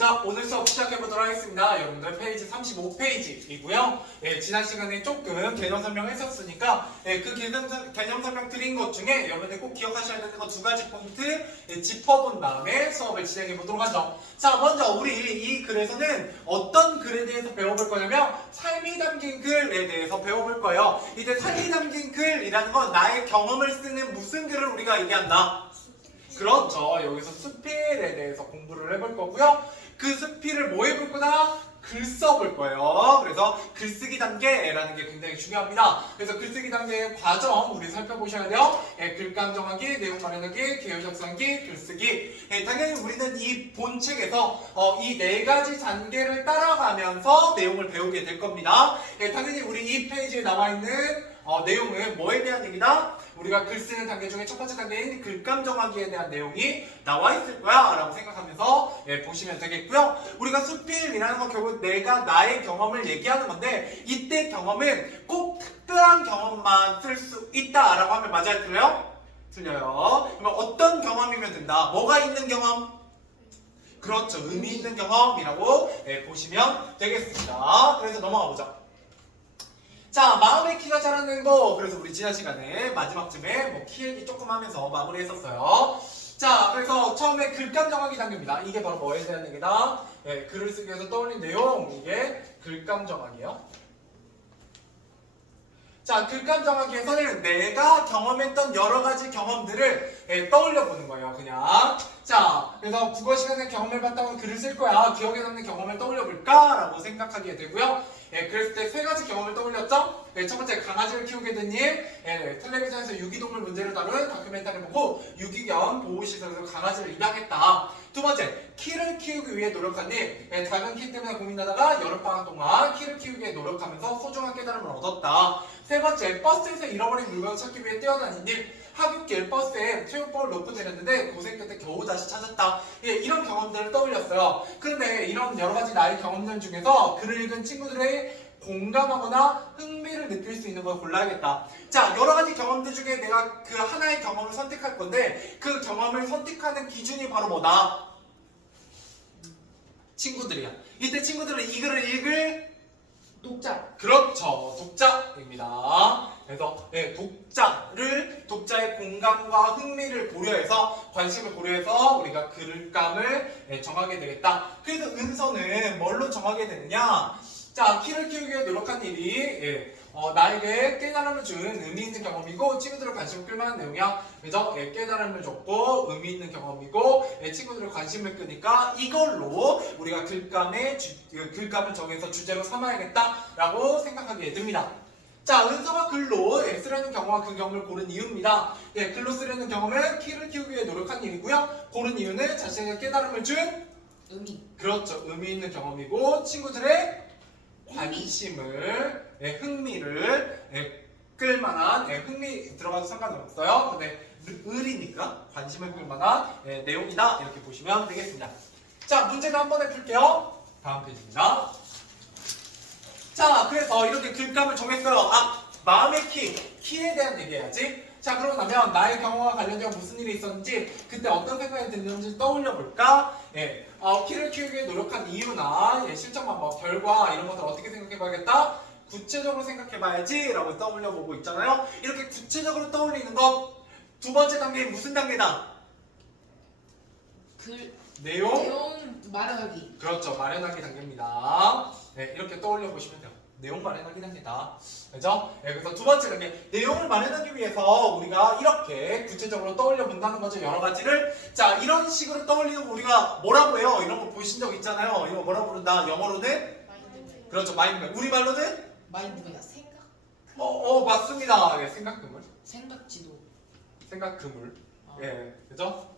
자, 오늘 수업 시작해보도록 하겠습니다. 여러분들 페이지 35페이지이고요. 지난 시간에 조금 개념 설명했었으니까 그 개념 설명 드린 것 중에 여러분들 꼭 기억하셔야 되는 거 두 가지 포인트 짚어본 다음에 수업을 진행해보도록 하죠. 자, 먼저 우리 이 글에서는 어떤 글에 대해서 배워볼 거냐면 삶이 담긴 글에 대해서 배워볼 거예요. 이제 삶이 담긴 글이라는 건 나의 경험을 쓰는 무슨 글을 우리가 얘기한다? 그렇죠. 여기서 스필에 대해서 공부를 해볼 거고요. 그 스필을 뭐 해볼 거다? 글 써볼 거예요. 그래서 글쓰기 단계라는 게 굉장히 중요합니다. 그래서 글쓰기 단계의 과정 우리 살펴보셔야 돼요. 글감 정하기, 내용 마련하기, 계열 작성하기, 글쓰기. 당연히 우리는 이 본 책에서 이 네 가지 단계를 따라가면서 내용을 배우게 될 겁니다. 당연히 우리 이 페이지에 나와 있는 내용은 뭐에 대한 얘기다? 우리가 글 쓰는 단계 중에 첫 번째 단계인 글감 정하기에 대한 내용이 나와 있을 거야 라고 생각하면서 보시면 되겠고요. 우리가 수필이라는 건 결국 내가 나의 경험을 얘기하는 건데 이때 경험은 꼭 특별한 경험만 쓸 수 있다 라고 하면 맞아요? 틀려요? 틀려요. 그러면 어떤 경험이면 된다? 뭐가 있는 경험? 그렇죠. 의미 있는 경험이라고 보시면 되겠습니다. 그래서 넘어가 보자. 자, 마음의 키가 자라는 거. 그래서 우리 지난 시간에 마지막쯤에 뭐 키 얘기 조금 하면서 마무리했었어요. 자, 그래서 처음에 글감 정하기 단계입니다. 이게 바로 뭐에 대한 얘기다? 글을 쓰기 위해서 떠올린 내용. 이게 글감 정하기예요. 자, 글감 정하기에서는 내가 경험했던 여러 가지 경험들을 떠올려 보는 거예요, 그냥. 자, 그래서 국어 시간에 경험을 바탕으로 글을 쓸 거야. 기억에 남는 경험을 떠올려 볼까? 라고 생각하게 되고요. 그랬을 때 세 가지 경험을 떠올렸죠? 첫 번째, 강아지를 키우게 된 일. 텔레비전에서 유기동물 문제를 다룬 다큐멘터리를 보고 유기견 보호시설에서 강아지를 입양했다. 두 번째, 키를 키우기 위해 노력한 일. 작은 키 때문에 고민하다가 여름방학 동안 키를 키우기 위해 노력하면서 소중한 깨달음을 얻었다. 세 번째, 버스에서 잃어버린 물건을 찾기 위해 뛰어다닌 일. 하굣길 버스에 체육복을 놓고 내렸는데 고생 끝에 겨우 다시 찾았다. 이런 경험들을 떠올렸어요. 그런데 이런 여러 가지 나의 경험들 중에서 글을 읽은 친구들의 공감하거나 흥미를 느낄 수 있는 걸 골라야겠다. 자, 여러 가지 경험들 중에 내가 그 하나의 경험을 선택할 건데 그 경험을 선택하는 기준이 바로 뭐다? 친구들이야. 이때 친구들은 이 글을 읽을 독자. 그렇죠. 독자입니다. 그래서 독자의 공감과 흥미를 고려해서 관심을 고려해서 우리가 글감을 정하게 되겠다. 그래서 은서는 뭘로 정하게 되느냐? 자, 키를 키우기 위해 노력한 일이 나에게 깨달음을 준 의미 있는 경험이고 친구들의 관심을 끌만한 내용이야. 그래서 깨달음을 줬고 의미 있는 경험이고 친구들의 관심을 끄니까 이걸로 우리가 글감을 정해서 주제로 삼아야겠다라고 생각하게 됩니다. 자, 은서가 글로 쓰려는 경험과 그 경험을 고른 이유입니다. 글로 쓰려는 경험은 키를 키우기 위해 노력한 일이고요. 고른 이유는 자신에게 깨달음을 준 그렇죠. 의미 있는 경험이고 친구들의 관심을, 흥미를 끌만한 흥미 들어가도 상관없어요. 근데 을이니까 관심을 끌만한 내용이다. 이렇게 보시면 되겠습니다. 자, 문제도 한 번에 풀게요. 다음 페이지입니다. 자, 그래서 이렇게 글감을 정했어요. 마음의 키에 대한 얘기해야지. 자, 그러고 나면 나의 경험과 관련된 무슨 일이 있었는지 그때 어떤 생각이 드는지 떠올려 볼까? 키를 키우기 위해 노력한 이유나 실천 방법, 결과 이런 것들 어떻게 생각해 봐야겠다? 구체적으로 생각해 봐야지 라고 떠올려 보고 있잖아요. 이렇게 구체적으로 떠올리는 것 두 번째 단계는 무슨 단계다? 내용 마련하기. 그렇죠. 마련하기 단계입니다. 이렇게 떠올려 보시면 돼요. 내용 마련하기 단계다. 그죠? 그래서 두 번째 단계, 내용을 마련하기 위해서 우리가 이렇게 구체적으로 떠올려 본다는 거죠. 여러 가지를. 자, 이런 식으로 떠올리는 거 우리가 뭐라고 해요? 이런 거 보신 적 있잖아요. 이거 뭐라고 부른다? 영어로는? 그렇죠. 마인드맵. 우리말로는? 마인드맵. 맞습니다. 생각그물. 생각지도. 생각그물. 그죠?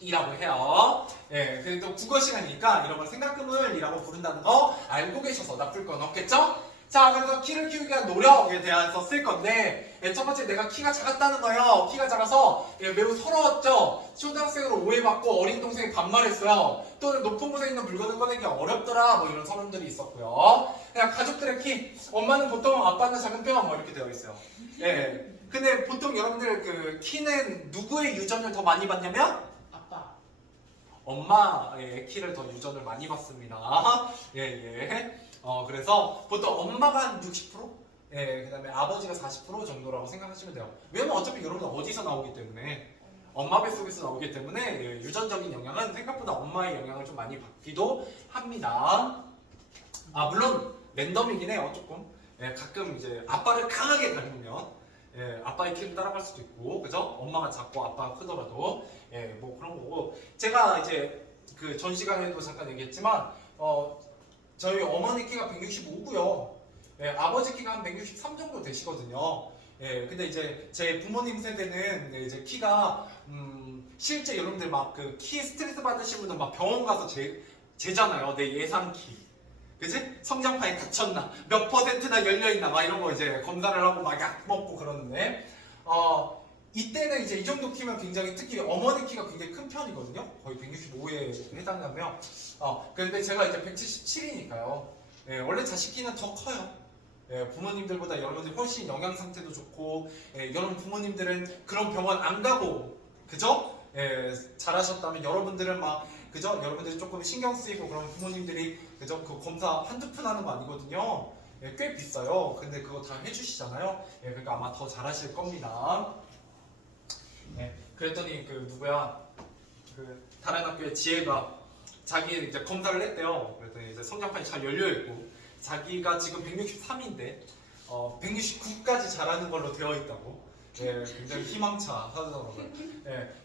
이라고 해요. 그래도 국어 시간이니까 이런 걸 생각금을이라고 부른다는 거 알고 계셔서 나쁠 건 없겠죠? 자, 그래서 키를 키우기 위한 노력에 대해서 쓸 건데 첫 번째 내가 키가 작았다는 거예요. 키가 작아서 매우 서러웠죠. 초등학생으로 오해받고 어린 동생이 반말했어요. 또는 높은 곳에 있는 물건을 꺼내기 어렵더라. 뭐 이런 서름들이 있었고요. 그냥 가족들의 키, 엄마는 보통 아빠는 작은 편 뭐 이렇게 되어 있어요. 근데 보통 여러분들 그 키는 누구의 유전을 더 많이 받냐면 엄마의 키를 더 유전을 많이 받습니다. 예. 그래서 보통 엄마가 한 60%? 그 다음에 아버지가 40% 정도라고 생각하시면 돼요. 왜냐면 어차피 여러분 어디서 나오기 때문에 엄마 뱃속에서 나오기 때문에 유전적인 영향은 생각보다 엄마의 영향을 좀 많이 받기도 합니다. 물론 랜덤이긴 해요, 조금. 가끔 이제 아빠를 강하게 닮으면 아빠의 키를 따라갈 수도 있고, 그죠? 엄마가 작고 아빠가 크더라도 뭐 그런 거고. 제가 이제 그 전 시간에도 잠깐 얘기했지만 저희 어머니 키가 165고요. 아버지 키가 한 163 정도 되시거든요. 근데 이제 제 부모님 세대는 이제 키가 실제 여러분들 막 그 키 스트레스 받으신 분들 막 병원 가서 재잖아요. 내 예상 키. 그지? 성장판이 닫혔나? 몇 %나 열려있나? 막 이런 거 이제 검사를 하고 막 약 먹고 그러는데, 이때는 이제 이 정도 키면 굉장히 특히 어머니 키가 굉장히 큰 편이거든요. 거의 165에 해당하면. 근데 제가 이제 177이니까요. 원래 자식 키는 더 커요. 부모님들보다 여러분들이 훨씬 영양 상태도 좋고, 여러분 부모님들은 그런 병원 안 가고, 그죠? 잘하셨다면 여러분들은 막, 그죠? 여러분들이 조금 신경 쓰이고 그런 부모님들이, 그죠? 그 검사 한두 푼 하는 거 아니거든요. 꽤 비싸요. 근데 그거 다 해주시잖아요. 그러니까 아마 더 잘하실 겁니다. 그랬더니 그 누구야? 그 다른 학교의 지혜가 자기 이제 검사를 했대요. 그랬더니 이제 성장판이 잘 열려 있고 자기가 지금 163인데 169까지 자라는 걸로 되어 있다고. 굉장히 희망차 하더라고요.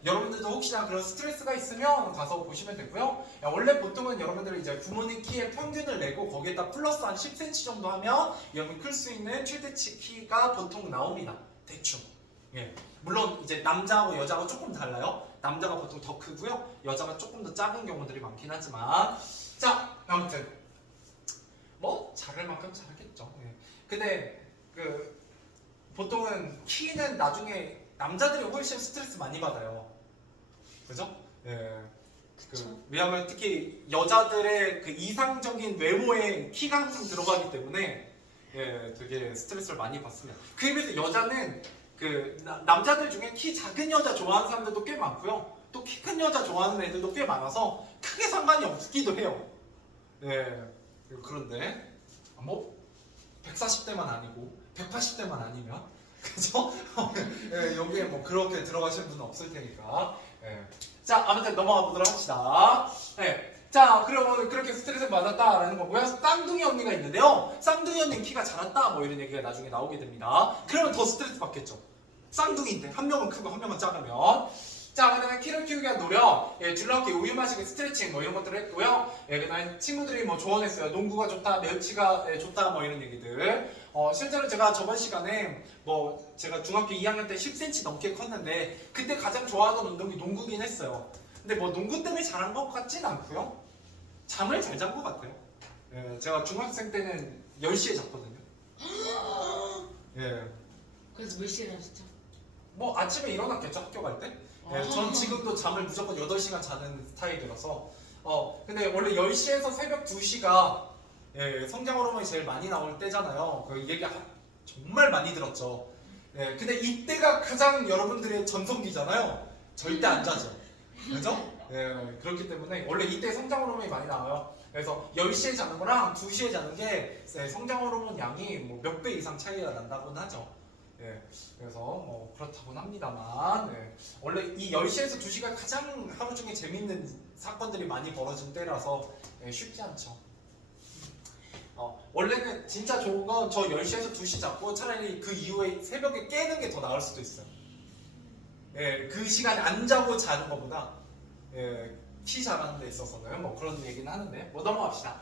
여러분들도 혹시나 그런 스트레스가 있으면 가서 보시면 되고요. 원래 보통은 여러분들 이제 부모님 키의 평균을 내고 거기에다 플러스 한 10cm 정도 하면 여러분 클 수 있는 최대치 키가 보통 나옵니다. 대충. 물론 이제 남자하고 여자하고 조금 달라요. 남자가 보통 더 크고요. 여자가 조금 더 작은 경우들이 많긴 하지만, 자, 아무튼 뭐 잘할 만큼 잘하겠죠. 근데 그 보통은 키는 나중에 남자들이 훨씬 스트레스 많이 받아요. 그죠? 왜냐하면 특히 여자들의 그 이상적인 외모에 키가 항상 들어가기 때문에 되게 스트레스를 많이 받습니다. 그에 비해서 여자는 그 남자들 중에 키 작은 여자 좋아하는 사람들도 꽤 많고요. 또 키 큰 여자 좋아하는 애들도 꽤 많아서 크게 상관이 없기도 해요. 그런데 뭐 140대만 아니고 180대만 아니면 그죠? 여기에 뭐 그렇게 들어가실 분은 없을 테니까. 자, 아무튼 넘어가 보도록 합시다. 자, 그러면 그렇게 스트레스 받았다라는 거고요. 쌍둥이 언니가 있는데요. 쌍둥이 언니 키가 작았다 뭐 이런 얘기가 나중에 나오게 됩니다. 그러면 더 스트레스 받겠죠. 쌍둥이인데 한 명은 크고 한 명은 작으면. 자, 그 다음에 키를 키우기 위한 노력, 줄넘기, 우유 마시기, 스트레칭 뭐 이런 것들을 했고요. 그 다음에 친구들이 뭐 조언했어요. 농구가 좋다, 멸치가 좋다 뭐 이런 얘기들. 실제로 제가 저번 시간에 뭐 제가 중학교 2학년 때 10cm 넘게 컸는데 그때 가장 좋아하던 운동이 농구긴 했어요. 근데 뭐 농구 때문에 잘한 것 같진 않고요. 잠을 잘 잔 것 같아요. 제가 중학생 때는 10시에 잤거든요. 그래서 몇 시에 자셨죠? 뭐 아침에 일어났겠죠, 학교 갈 때? 전 지금도 잠을 무조건 8시간 자는 스타일이라서. 근데 원래 10시에서 새벽 2시가 성장 호르몬이 제일 많이 나올 때잖아요. 그 얘기 정말 많이 들었죠. 근데 이때가 가장 여러분들의 전성기잖아요. 절대 안 자죠. 그죠? 그렇기 때문에 원래 이때 성장 호르몬이 많이 나와요. 그래서 10시에 자는 거랑 2시에 자는 게 성장 호르몬 양이 뭐 몇 배 이상 차이가 난다고는 하죠. 그래서 뭐 그렇다고는 합니다만, 원래 이 10시에서 2시가 가장 하루 중에 재밌는 사건들이 많이 벌어진 때라서 쉽지 않죠. 원래는 진짜 좋은 건 저 10시에서 2시 잡고 차라리 그 이후에 새벽에 깨는 게 더 나을 수도 있어요. 그 시간에 안 자고 자는 것보다 키 자라는 데 있어서는 뭐 그런 얘기는 하는데 뭐 넘어갑시다.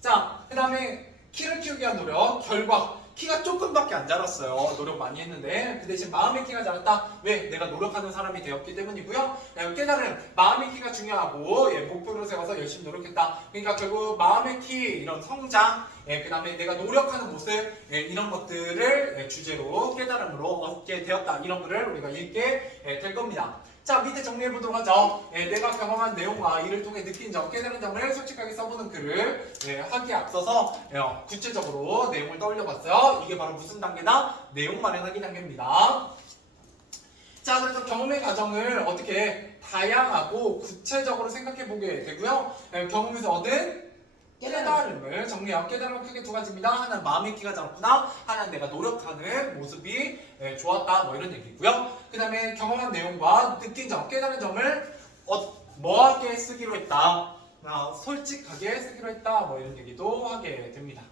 자, 그 다음에 키를 키우기 위한 노력, 결과. 키가 조금밖에 안 자랐어요. 노력 많이 했는데 그 대신 마음의 키가 자랐다. 왜? 내가 노력하는 사람이 되었기 때문이고요. 깨달음, 마음의 키가 중요하고 목표를 세워서 열심히 노력했다. 그러니까 결국 마음의 키, 이런 성장, 그 다음에 내가 노력하는 모습, 이런 것들을 주제로 깨달음으로 얻게 되었다. 이런 글을 우리가 읽게 될 겁니다. 자, 밑에 정리해 보도록 하죠. 내가 경험한 내용과 이를 통해 느낀 점, 깨달은 점을 솔직하게 써보는 글을 하기에 앞서서 구체적으로 내용을 떠올려 봤어요. 이게 바로 무슨 단계다? 내용 마련하기 단계입니다. 자, 그래서 경험의 과정을 어떻게 다양하고 구체적으로 생각해 보게 되고요. 경험에서 얻은 깨달음을 정리하고, 깨달음은 크게 두 가지입니다. 하나는 마음의 키가 작구나, 하나는 내가 노력하는 모습이 좋았다, 뭐 이런 얘기고요. 그 다음에 경험한 내용과 느낀 점, 깨달은 점을 뭐하게 쓰기로 했다, 솔직하게 쓰기로 했다, 뭐 이런 얘기도 하게 됩니다.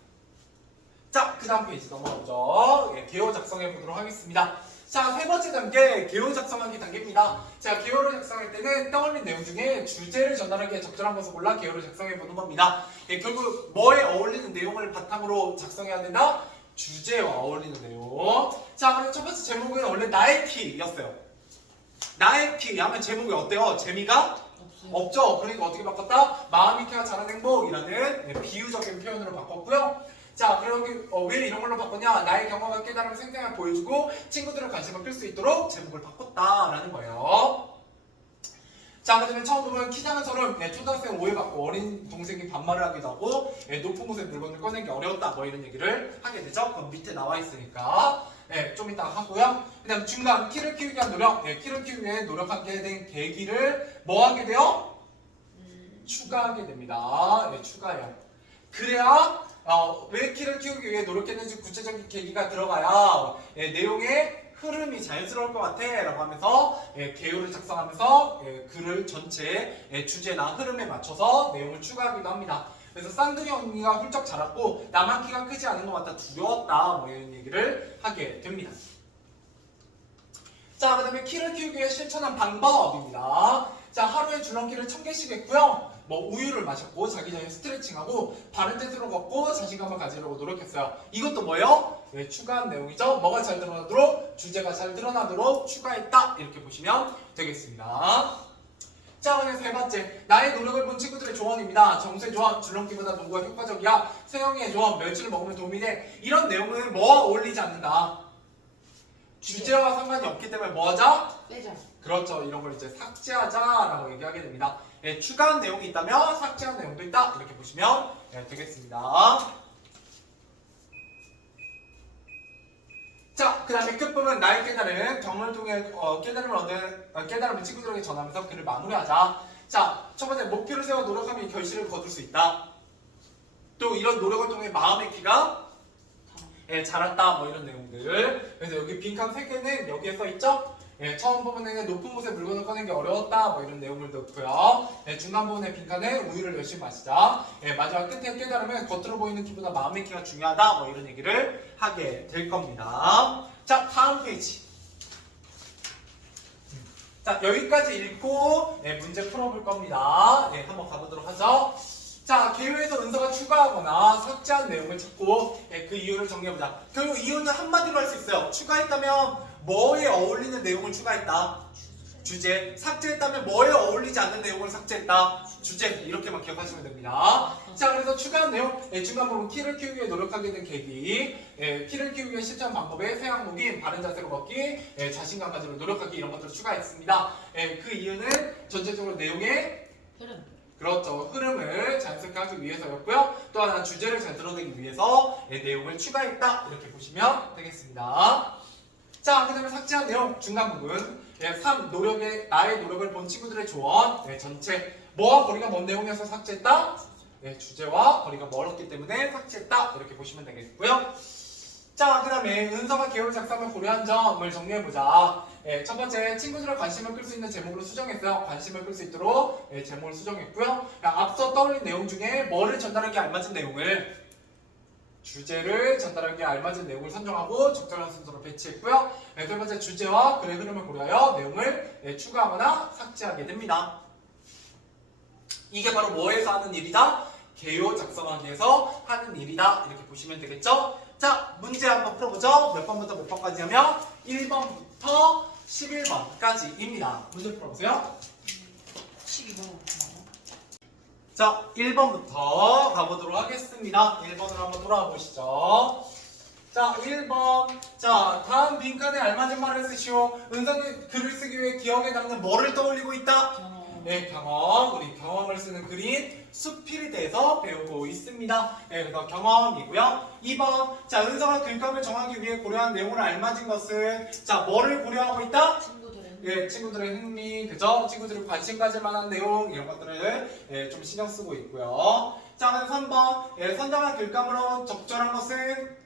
자, 그 다음 페이지 넘어가죠. 개요 작성해 보도록 하겠습니다. 자, 세 번째 단계, 개요 작성하기 단계입니다. 자, 개요를 작성할 때는 떠올린 내용 중에 주제를 전달하기에 적절한 것을 골라 개요를 작성해 보는 겁니다. 결국 뭐에 어울리는 내용을 바탕으로 작성해야 된다? 주제와 어울리는 내용. 자, 그럼 첫 번째 제목은 원래 나의 키였어요. 나의 키 하면 제목이 어때요? 재미가 없죠? 그러니까 어떻게 바꿨다? 마음이 키가 자란 행복이라는 비유적인 표현으로 바꿨고요. 자, 그럼 왜 이런 걸로 바꿨냐? 나의 경험과 깨달음을 생생하게 보여주고 친구들의 관심을 끌 수 있도록 제목을 바꿨다라는 거예요. 자, 그다음에 처음 보면 키 작은 처럼 초등학생 오해받고 어린 동생이 반말을 하기도 하고 높은 곳에 물건을 꺼내기 어려웠다, 뭐 이런 얘기를 하게 되죠. 그럼 밑에 나와 있으니까 좀 이따 하고요. 그 다음 중간 키를 키우기 위한 노력, 키를 키우기 위해 노력하게 된 계기를 뭐 하게 돼요? 추가하게 됩니다. 추가해요. 그래야 왜 키를 키우기 위해 노력했는지 구체적인 계기가 들어가야 내용의 흐름이 자연스러울 것 같아 라고 하면서 개요를 작성하면서 글을 전체 주제나 흐름에 맞춰서 내용을 추가하기도 합니다. 그래서 쌍둥이 언니가 훌쩍 자랐고 나만 키가 크지 않은 것 같아 두려웠다, 뭐 이런 얘기를 하게 됩니다. 자, 그 다음에 키를 키우기 위해 실천한 방법입니다. 자, 하루에 줄넘기를 1000개씩 했고요. 우유를 마셨고 자기 전에 스트레칭하고 바른 자세로 걷고 자신감을 가지려고 노력했어요. 이것도 뭐예요? 추가한 내용이죠. 뭐가 잘 드러나도록, 주제가 잘 드러나도록 추가했다, 이렇게 보시면 되겠습니다. 자, 그럼 세 번째, 나의 노력을 본 친구들의 조언입니다. 정수의 조언, 줄넘기보다 농구가 효과적이야. 세영이의 조언, 멸치를 먹으면 도움이 돼. 이런 내용은 뭐와 어울리지 않는다? 주제와 상관이 없기 때문에 뭐 하자? 빼자. 그렇죠. 이런 걸 이제 삭제하자라고 얘기하게 됩니다. 추가한 내용이 있다면 삭제한 내용도 있다, 이렇게 보시면 되겠습니다. 자, 그 다음에 끝부분 나의 깨달음, 경험을 통해 깨달음을 얻는 깨달음을 친구들에게 전하면서 글을 마무리하자. 자, 첫 번째, 목표를 세워 노력하면 결실을 거둘 수 있다. 또 이런 노력을 통해 마음의 키가 자랐다, 뭐 이런 내용들. 그래서 여기 빈칸 3개는 여기에 써있죠? 처음 부분에는 높은 곳에 물건을 꺼내기 어려웠다, 뭐 이런 내용을 넣고요. 중간 부분의 빈칸에 우유를 열심히 마시자. 마지막 끝에 깨달으면 겉으로 보이는 키보다 마음의 키가 중요하다, 뭐 이런 얘기를 하게 될 겁니다. 자, 다음 페이지. 자, 여기까지 읽고 문제 풀어볼 겁니다. 한번 가보도록 하죠. 자, 개요에서 은서가 추가하거나 삭제한 내용을 찾고 그 이유를 정리해보자. 결국 이유는 한마디로 할 수 있어요. 추가했다면 뭐에 어울리는 내용을 추가했다? 주제. 삭제했다면 뭐에 어울리지 않는 내용을 삭제했다? 주제. 이렇게만 기억하시면 됩니다. 자, 그래서 추가한 내용, 중간 부분 키를 키우기 위해 노력하게 된 계기, 키를 키우기 위해 실천 방법의 세 항목인 바른 자세로 걷기, 자신감 가지고 노력하기, 이런 것들을 추가했습니다. 그 이유는 전체적으로 내용의 흐름. 그렇죠. 흐름을 자연스럽게 하기 위해서였고요. 또 하나 주제를 잘 드러내기 위해서 내용을 추가했다, 이렇게 보시면 되겠습니다. 자, 그 다음에 삭제한 내용 중간 부분 3. 나의 노력을 본 친구들의 조언. 전체 뭐와 거리가 먼 내용에서 삭제했다? 주제와 거리가 멀었기 때문에 삭제했다, 이렇게 보시면 되겠고요. 자, 그 다음에 은서가 개요를 작성을 고려한 점을 정리해보자. 첫 번째, 친구들의 관심을 끌 수 있는 제목으로 수정했어요. 관심을 끌 수 있도록 제목을 수정했고요. 앞서 떠올린 내용 중에 뭐를 전달하기에 알맞은 내용을, 주제를 전달하기에 알맞은 내용을 선정하고 적절한 순서로 배치했고요. 세 번째, 주제와 글의 흐름을 고려하여 내용을 추가하거나 삭제하게 됩니다. 이게 바로 뭐에서 하는 일이다? 개요 작성하기에서 하는 일이다, 이렇게 보시면 되겠죠? 자, 문제 한번 풀어보죠. 몇 번부터 몇 번까지 하면 1번부터 11번까지입니다. 문제 풀어보세요. 12번. 자, 1번부터 가보도록 하겠습니다. 1번으로 한번 돌아와 보시죠. 자, 1번. 자, 다음 빈칸에 알맞은 말을 쓰시오. 은서는 글을 쓰기 위해 기억에 남는 뭐를 떠올리고 있다? 경험. 경험. 우리 경험을 쓰는 글인 수필에 대해서 배우고 있습니다. 그래서 경험이고요. 2번. 자, 은서가 글감을 정하기 위해 고려한 내용을 알맞은 것은, 자, 뭐를 고려하고 있다? 친구들의 흥미, 그죠? 친구들이 관심 가질 만한 내용 이런 것들을 좀 신경 쓰고 있고요. 자, 그럼 3번 선정한 글감으로 적절한 것은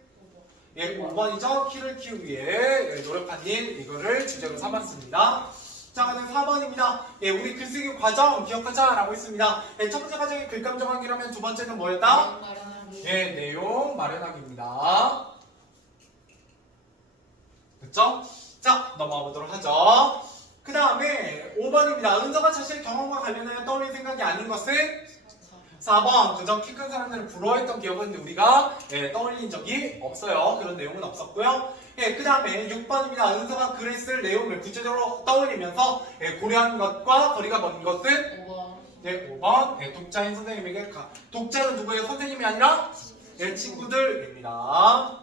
5번이죠. 키를 키우기 위해 노력한 일 이거를 주제로 삼았습니다. 자, 그다음 4번입니다. 우리 글쓰기 과정 기억하자라고 했습니다. 첫 번째 과정이 글감 정하기라면 두 번째는 뭐였다? 내용 마련하기입니다. 됐죠? 자, 넘어가 보도록 하죠. 그 다음에 5번입니다. 은서가 자신의 경험과 관련하여 떠올린 생각이 아닌 것은 4번. 그저 키 큰 사람들을 부러워했던 기억은 우리가 떠올린 적이 없어요. 그런 내용은 없었고요. 그 다음에 6번입니다. 은서가 글을 쓸 내용을 구체적으로 떠올리면서 고려한 것과 거리가 먼 것은 5번. 독자인 선생님에게 독자는 누구예요? 선생님이 아니라 친구들입니다.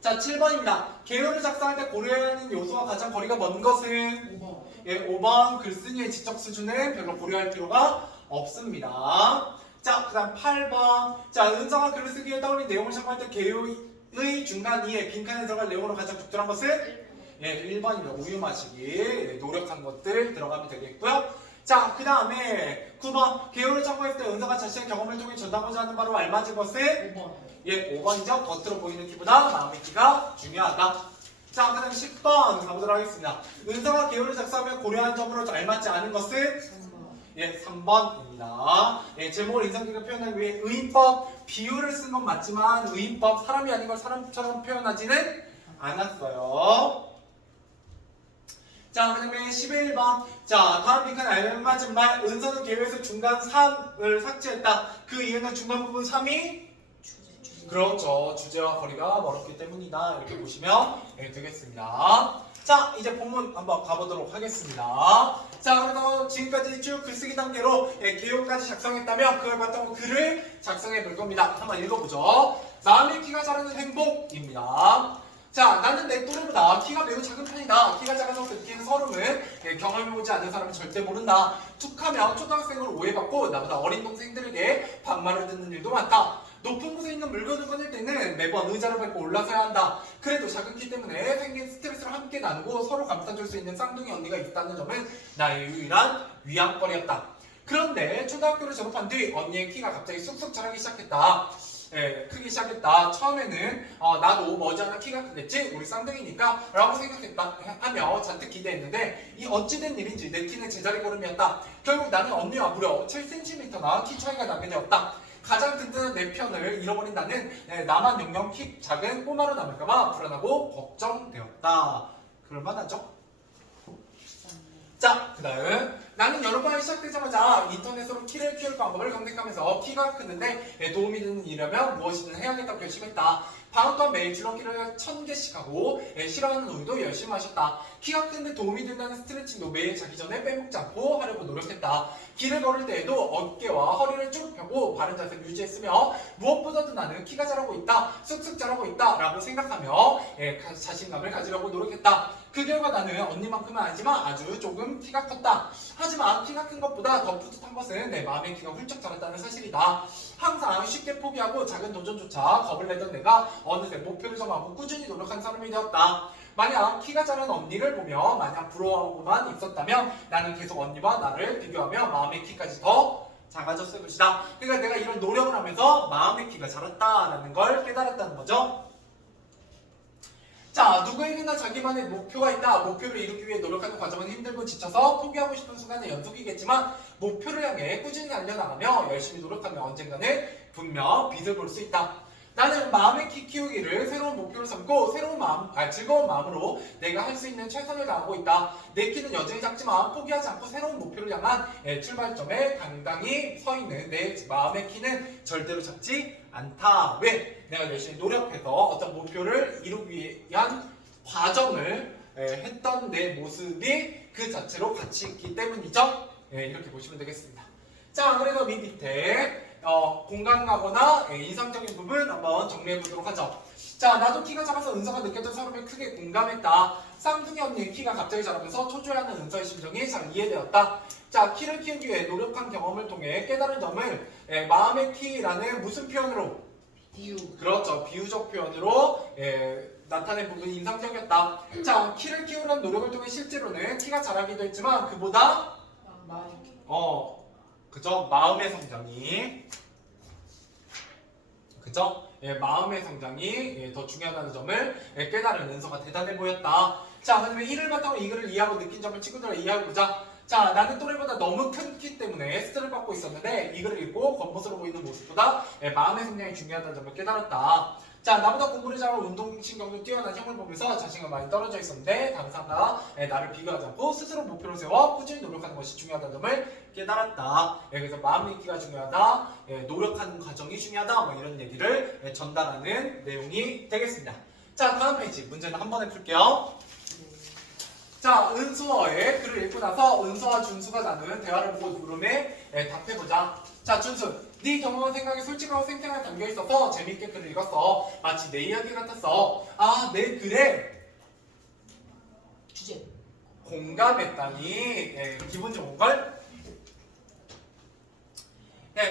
자, 7번입니다. 개요를 작성할 때 고려해야 하는 요소와 가장 거리가 먼 것은 5번. 글쓴이의 지적 수준은 별로 고려할 필요가 없습니다. 자, 그 다음 8번. 자, 은서가 글을 쓰기에 떠올린 내용을 참고할 때 개요의 중간 이에 빈칸에 들어갈 내용으로 가장 적절한 것은 1번입니다. 우유 마시기. 노력한 것들 들어가면 되겠고요. 자, 그 다음에 9번. 개요를 참고할 때 은서가 자신의 경험을 통해 전하고자 하는 바로 알맞은 것은 5번이죠. 겉으로 보이는 키보다 마음의 키가 중요하다. 자, 그 다음 10번 가보도록 하겠습니다. 은서가 개요를 작성하며 고려한 점으로 알맞지 않은 것은 3번입니다. 제목을 인상 깊게 표현하기 위해 의인법, 비유를 쓴 건 맞지만 의인법, 사람이 아닌 걸 사람처럼 표현하지는 않았어요. 자, 그 다음에 11번. 자, 다음 빈칸에 알맞은 말. 은서는 개요에서 중간 3을 삭제했다. 그 이유는 중간 부분 3이 그렇죠. 주제와 거리가 멀었기 때문이다. 이렇게 보시면 되겠습니다. 자, 이제 본문 한번 가보도록 하겠습니다. 자, 그래서 지금까지 쭉 글쓰기 단계로 개요까지 작성했다면 그걸 바탕으로 글을 작성해 볼 겁니다. 한번 읽어보죠. 마음의 키가 자라는 행복입니다. 자, 나는 내 또래보다 키가 매우 작은 편이다. 키가 작아서 느끼는 서름을 경험해보지 않는 사람은 절대 모른다. 툭하면 초등학생으로 오해받고 나보다 어린 동생들에게 반말을 듣는 일도 많다. 높은 곳에 있는 물건을 꺼낼 때는 매번 의자를 밟고 올라서야 한다. 그래도 작은 키 때문에 생긴 스트레스를 함께 나누고 서로 감싸줄 수 있는 쌍둥이 언니가 있다는 점은 나의 유일한 위안거리였다. 그런데 초등학교를 졸업한 뒤 언니의 키가 갑자기 쑥쑥 자라기 시작했다. 크기 시작했다. 처음에는 나도 머지않아 키가 크겠지? 우리 쌍둥이니까 라고 생각했다 하며 잔뜩 기대했는데 이 어찌된 일인지 내 키는 제자리 걸음이었다. 결국 나는 언니와 무려 7cm나 키 차이가 나게 되었다. 가장 든든한 내 편을 잃어버린 나는 나만 영영 키 작은 꼬마로 남을까봐 불안하고 걱정되었다. 그럴만하죠? 자, 그 다음 나는 여름방학이 시작되자마자 인터넷으로 키를 키울 방법을 검색하면서 키가 크는데 도움이 되는 일이라면 무엇이든 해야겠다고 결심했다. 방학 동안 매일 줄넘기를 1000개씩 하고 싫어하는 우유도 열심히 마셨다. 키가 크는데 도움이 된다는 스트레칭도 매일 자기 전에 빼먹지 않고 하려고 노력했다. 길을 걸을 때에도 어깨와 허리를 쭉 펴고 바른 자세를 유지했으며 무엇보다도 나는 키가 자라고 있다, 쑥쑥 자라고 있다 라고 생각하며 자신감을 가지려고 노력했다. 그 결과 나는 언니만큼은 아니지만 아주 조금 키가 컸다. 하지만 키가 큰 것보다 더 뿌듯한 것은 내 마음의 키가 훌쩍 자랐다는 사실이다. 항상 쉽게 포기하고 작은 도전조차 겁을 내던 내가 어느새 목표를 정하고 꾸준히 노력한 사람이 되었다. 만약 키가 자란 언니를 보며 마냥 부러워하고만 있었다면 나는 계속 언니와 나를 비교하며 마음의 키까지 더 작아졌을 것이다. 그러니까 내가 이런 노력을 하면서 마음의 키가 자랐다라는 걸 깨달았다는 거죠. 자, 누구에게나 자기만의 목표가 있다. 목표를 이루기 위해 노력하는 과정은 힘들고 지쳐서 포기하고 싶은 순간의 연속이겠지만 목표를 향해 꾸준히 달려나가며 열심히 노력하면 언젠가는 분명 빛을 볼 수 있다. 나는 마음의 키 키우기를 새로운 목표로 삼고 즐거운 마음으로 내가 할 수 있는 최선을 다하고 있다. 내 키는 여전히 작지만 포기하지 않고 새로운 목표를 향한 출발점에 당당히 서 있는 내 마음의 키는 절대로 작지 않다. 왜? 내가 열심히 노력해서 어떤 목표를 이루기 위한 과정을 했던 내 모습이 그 자체로 가치 있기 때문이죠. 이렇게 보시면 되겠습니다. 자, 그래서 밑에 공감 가거나 인상적인 부분 한번 정리해 보도록 하죠. 자, 나도 키가 작아서 은서가 느꼈던 서름에 크게 공감했다. 쌍둥이 언니의 키가 갑자기 자라면서 초조해하는 은서의 심정이 잘 이해되었다. 자, 키를 키우기 위해 노력한 경험을 통해 깨달은 점을 마음의 키라는 무슨 표현으로? 비유. 그렇죠. 비유적 표현으로 나타낸 부분이 인상적이었다. 자, 키를 키우는 노력을 통해 실제로는 키가 자라기도 했지만 그보다 마음. 그죠? 마음의 성장이 그죠? 마음의 성장이 더 중요하다는 점을 깨달은 은서가 대단해 보였다. 자, 그다음에 이를 바탕으로 이 글을 이해하고 느낀 점을 친구들과 이해해보자. 자, 나는 또래보다 너무 큰 키 때문에 스트레스를 받고 있었는데 이 글을 읽고 겉모습으로 보이는 모습보다 마음의 성장이 중요하다는 점을 깨달았다. 자, 나보다 공부를 잘하고 운동신경도 뛰어난 형을 보면서 자신감 많이 떨어져 있었는데 다른 사람과 나를 비교하지 않고 스스로 목표를 세워 꾸준히 노력하는 것이 중요하다는 점을 깨달았다. 그래서 마음 읽기가 중요하다, 노력하는 과정이 중요하다, 뭐 이런 얘기를 전달하는 내용이 되겠습니다. 자, 다음 페이지 문제는 한 번에 풀게요. 자, 은수어의 글을 읽고 나서 은수와 준수가 나누는 대화를 보고 물음에 답해보자. 자, 준수, 네 경험과 생각이 솔직하고 생생하게 담겨있어서 재밌게 글을 읽었어. 마치 내 이야기 같았어. 아, 내 글에 주제. 공감했다니 기분 좋은걸?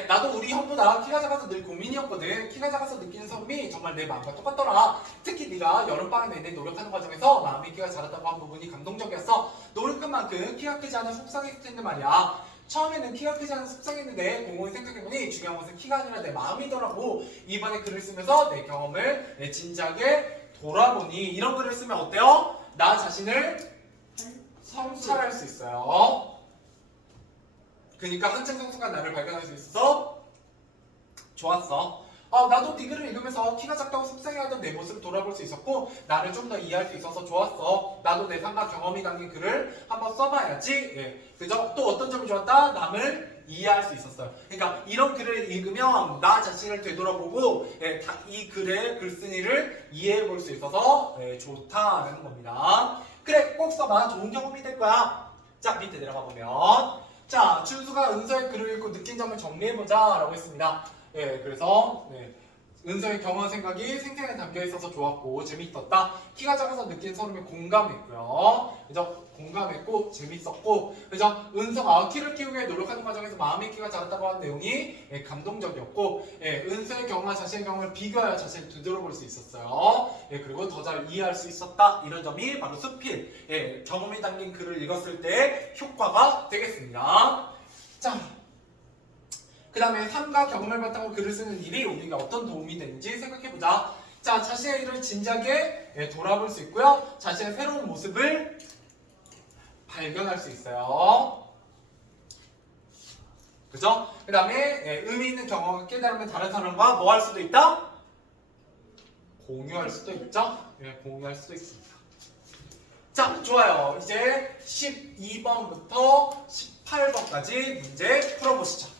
나도 우리 형보다 키가 작아서 늘 고민이었거든. 키가 작아서 느끼는 섬이 정말 내 마음과 똑같더라. 특히 네가 여름방학 내내 노력하는 과정에서 마음이 키가 자랐다고 한 부분이 감동적이었어. 노력한 만큼 키가 크지 않아 속상했을 텐데 말이야. 처음에는 키가 크지 않아 속상했는데 곰곰이 생각해보니 중요한 것은 키가 아니라 내 마음이더라고. 이번에 글을 쓰면서 내 경험을 진지하게 돌아보니 이런 글을 쓰면 어때요? 나 자신을 성찰할 수 있어요. 그러니까 한층 성숙한 나를 발견할 수 있어서 좋았어. 나도 네 글을 읽으면서 키가 작다고 속상해하던 내 모습을 돌아볼 수 있었고 나를 좀 더 이해할 수 있어서 좋았어. 나도 내 삶과 경험이 담긴 글을 한번 써봐야지. 그죠? 또 어떤 점이 좋았다? 남을 이해할 수 있었어요. 그러니까 이런 글을 읽으면 나 자신을 되돌아보고 이 글의 글쓴이를 이해해 볼 수 있어서 좋다라는 겁니다. 그래, 꼭 써봐. 좋은 경험이 될 거야. 자, 밑에 내려가 보면 자, 준수가 은서의 글을 읽고 느낀 점을 정리해보자 라고 했습니다. 그래서 은서의 경험 생각이 생생하게 담겨있어서 좋았고 재밌었다. 키가 작아서 느낀 서름에 공감했고요. 그죠? 공감했고 재밌었고, 그죠? 은서가 키를 키우기 위해 노력하는 과정에서 마음의 키가 자랐다고 하는 내용이 감동적이었고, 은서의 경험과 자신의 경험을 비교하여 자신을 되돌아볼 수 있었어요. 그리고 더 잘 이해할 수 있었다. 이런 점이 바로 수필, 경험이 담긴 글을 읽었을 때 효과가 되겠습니다. 자, 그 다음에 삶과 경험을 바탕으로 글을 쓰는 일이 우리에게 어떤 도움이 되는지 생각해보자. 자, 자신의 일을 진지하게 돌아볼 수 있고요. 자신의 새로운 모습을 발견할 수 있어요. 그죠? 그 다음에 의미 있는 경험을 깨달으면 다른 사람과 뭐 할 수도 있다? 공유할 수도 있죠? 공유할 수도 있습니다. 자, 좋아요. 이제 12번부터 18번까지 문제 풀어보시죠.